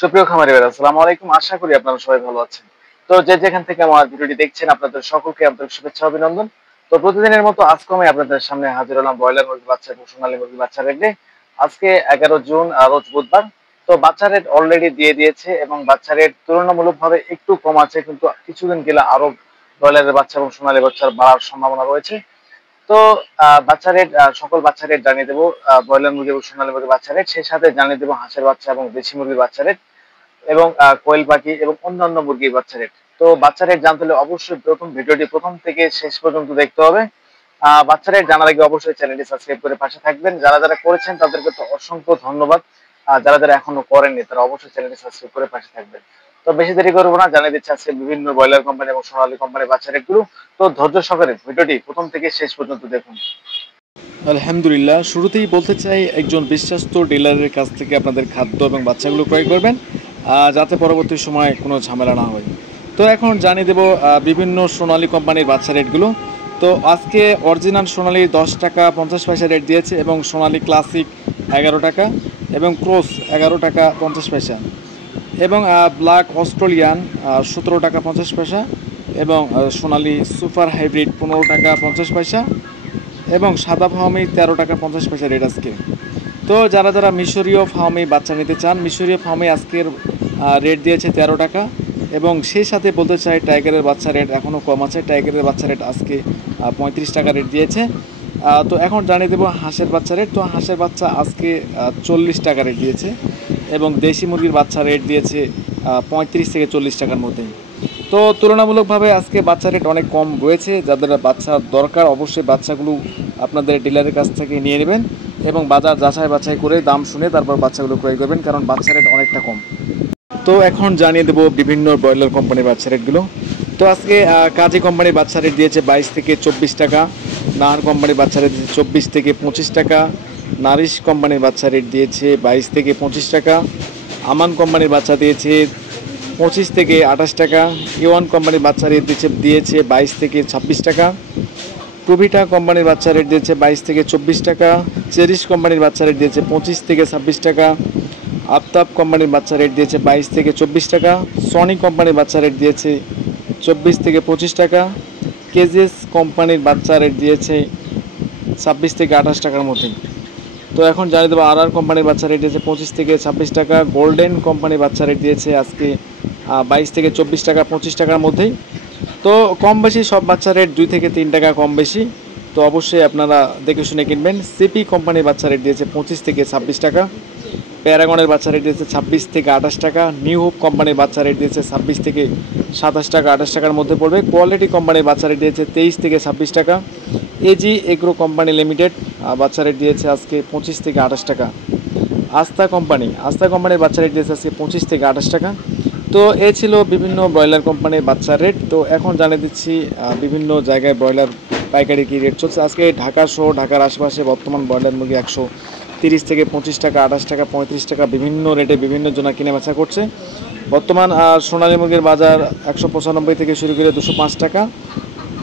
সুপ্রিয় খামারি ভাইরা, আসসালামু আলাইকুম। আশা করি আপনারা সবাই ভালো আছেন। তো যে যেখান থেকে আমার ভিডিওটি দেখছেন, আপনাদের সকলকে আন্তরিক শুভেচ্ছা অভিনন্দন। তো প্রতিদিনের মতো আজকে আমি আপনাদের সামনে হাজির হলাম ব্রয়লার মুরগির বাচ্চা এবং সোনালী মুরগির বাচ্চা রেটে। আজকে 11 জুন, রোজ বুধবার। তো বাচ্চা রেট অলরেডি দিয়ে দিয়েছে এবং বাচ্চা রেট তুলনামূলকভাবে একটু কম আছে, কিন্তু কিছুদিন গেলে আরো ব্রয়লারের বাচ্চা এবং সোনালী বাচ্চার বাড়ার সম্ভাবনা রয়েছে। তো বাচ্চা রেট, সকল বাচ্চা রেট জানিয়ে দেবো। ব্রয়লার মুরগি এবং সোনালী মুরগির বাচ্চা রেট, সেই সাথে জানিয়ে দেবো হাঁসের বাচ্চা এবং দেশি মুরগির বাচ্চা রেট এবং কোয়েল পাখি এবং অন্যান্য মুরগির বাচ্চা রেট। তো বাচ্চা রেট জানতে হলে অবশ্যই ভিডিওটি প্রথম থেকে শেষ পর্যন্ত দেখতে হবে। বাচ্চা রেট জানার আগে অবশ্যই চ্যানেলটি সাবস্ক্রাইব করে পাশে থাকবেন। যারা যারা করেছেন তাদেরকে তো অসংখ্য ধন্যবাদ। যারা যারা এখনো করেননি তারা অবশ্যই চ্যানেলটি সাবস্ক্রাইব করে পাশে থাকবেন। তো বেশি দেরি করবো না, জানিয়ে দিচ্ছি আজকে বিভিন্ন ব্রয়লার কোম্পানি এবং সোনালী কোম্পানির বাচ্চা রেটগুলো। তো ধৈর্য সহকারে ভিডিওটি প্রথম থেকে শেষ পর্যন্ত দেখুন। আলহামদুলিল্লাহ, শুরুতেই বলতে চাই একজন বিশ্বস্ত ডিলারের কাছ থেকে আপনাদের খাদ্য এবং বাচ্চাগুলো ক্রয় করবেন, যাতে পরবর্তী সময় কোনো ঝামেলা না হয়। তো এখন জানিয়ে দেব বিভিন্ন সোনালী কোম্পানির বাচ্চা রেটগুলো। তো আজকে অরিজিনাল সোনালী 10 টাকা 50 পয়সা রেট দিয়েছে এবং সোনালী ক্লাসিক 11 টাকা এবং ক্রস 11 টাকা 50 পয়সা এবং ব্ল্যাক অস্ট্রেলিয়ান 17 টাকা 50 পয়সা এবং সোনালী সুপার হাইব্রিড 15 টাকা 50 পয়সা এবং সাদা ফার্মি 13 টাকা 50 পয়সা রেট আজকে। তো যারা যারা মিশরীয় ফার্মি বাচ্চা নিতে চান, মিশরীয় ফার্মি আজকের রেট দিয়েছে 13 টাকা এবং সেই সাথে বলতে চাই টাইগারের বাচ্চা রেট এখনও কম আছে। টাইগারের বাচ্চা রেট আজকে 35 টাকা রেট দিয়েছে। তো এখন জানিয়ে দেবো হাঁসের বাচ্চা রেট। তো হাঁসের বাচ্চা আজকে 40 টাকা রেট দিয়েছে এবং দেশি মুরগির বাচ্চা রেট দিয়েছে 35 থেকে 40 টাকার মধ্যেই। তো তুলনামূলকভাবে আজকে বাচ্চা রেট অনেক কম রয়েছে। যাদের বাচ্চা দরকার অবশ্যই বাচ্চাগুলো আপনাদের ডিলারের কাছ থেকে নিয়ে নেবেন এবং বাজার যাচাই বাছাই করে দাম শুনে তারপর বাচ্চাগুলো ক্রয় করবেন, কারণ বাচ্চা রেট অনেকটা কম। তো এখন জানিয়ে দেবো বিভিন্ন ব্রয়লার কোম্পানির বাচ্চা রেটগুলো। তো আজকে কাজী কোম্পানির বাচ্চা রেট দিয়েছে 22 থেকে 24 টাকা, নাহার কোম্পানির বাচ্চা রেট দিয়েছে 24 থেকে 25 টাকা, নারিশ কোম্পানির বাচ্চা রেট দিয়েছে 22 থেকে 25 টাকা, আমান কোম্পানির বাচ্চা দিয়েছে 25 থেকে 28 টাকা, ইওয়ান কোম্পানির বাচ্চা রেট দিয়েছে 22 থেকে 26 টাকা, প্রভিটা কোম্পানির বাচ্চা রেট দিয়েছে 22 থেকে 24 টাকা, চেরিশ কোম্পানির বাচ্চা রেট দিয়েছে 25 থেকে 26 টাকা, আফতাব কোম্পানির বাচ্চা রেট দিয়েছে 22 থেকে 24 টাকা, সনি কোম্পানির বাচ্চা রেট দিয়েছে 24 থেকে 25 টাকা, কেজিএস কোম্পানির বাচ্চা রেট দিয়েছে 26 থেকে 28 টাকার মধ্যে। তো এখন জানিয়ে দেবো আর কোম্পানির বাচ্চা রেট দিয়েছে 25 থেকে 26 টাকা, গোল্ডেন কোম্পানির বাচ্চা রেট দিয়েছে আজকে 22 থেকে 24 টাকা 25 টাকার মধ্যেই। তো কম বেশি সব বাচ্চা রেট 2 থেকে 3 টাকা কম বেশি, তো অবশ্যই আপনারা দেখে শুনে কিনবেন। সিপি কোম্পানির বাচ্চা রেট দিয়েছে 25 থেকে 26 টাকা, প্যারাগনের বাচ্চা রেট দিয়েছে 26 থেকে 28 টাকা, নিউ হোপ কোম্পানির বাচ্চা রেট দিয়েছে 26 থেকে 27 টাকা 28 টাকার মধ্যে পড়বে, কোয়ালিটি কোম্পানির বাচ্চা রেট দিয়েছে 23 থেকে 26 টাকা, এজি এগ্রো কোম্পানি লিমিটেড বাচ্চা রেট দিয়েছে আজকে 25 থেকে 28 টাকা, আস্থা কোম্পানির বাচ্চা রেট দিয়েছে আজকে 25 থেকে 28 টাকা। তো এ ছিল বিভিন্ন ব্রয়লার কোম্পানির বাচ্চা রেট। তো এখন জানিয়ে দিচ্ছি বিভিন্ন জায়গায় ব্রয়লার পাইকারি কী রেট চলছে। আজকে ঢাকা সহ ঢাকার আশেপাশে বর্তমান ব্রয়লার মুরগি 130 থেকে 25 টাকা 28 টাকা 35 টাকা বিভিন্ন রেটে বিভিন্ন জনা কিনে বেচা করছে। বর্তমান সোনালী মুরগির বাজার 195 থেকে শুরু করে 205 টাকা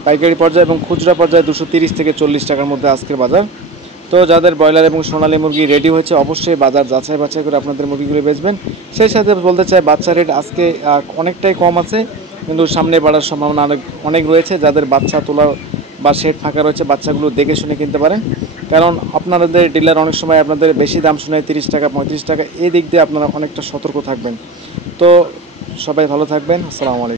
পাইকারি পর্যায়ে এবং খুচরা পর্যায়ে 230 থেকে 40 টাকার মধ্যে আজকের বাজার। তো যাদের ব্রয়লার এবং সোনালী মুরগি রেডি হয়েছে অবশ্যই বাজার যাচাই বাছাই করে আপনাদের মুরগিগুলো বেচবেন। সেই সাথে বলতে চাই বাচ্চা রেট আজকে অনেকটাই কম আছে, কিন্তু সামনে বাড়ার সম্ভাবনা অনেক রয়েছে। যাদের বাচ্চা তোলা বা শেড ফাঁকা রয়েছে বাচ্চাগুলো দেখে শুনে কিনতে পারেন, কারণ আপনাদের ডিলার অনেক সময় আপনাদের বেশি দাম শোনায় 30 টাকা 35 টাকা, এই দিক দিয়ে আপনারা অনেকটা সতর্ক থাকবেন। তো সবাই ভালো থাকবেন। আসসালামু আলাইকুম।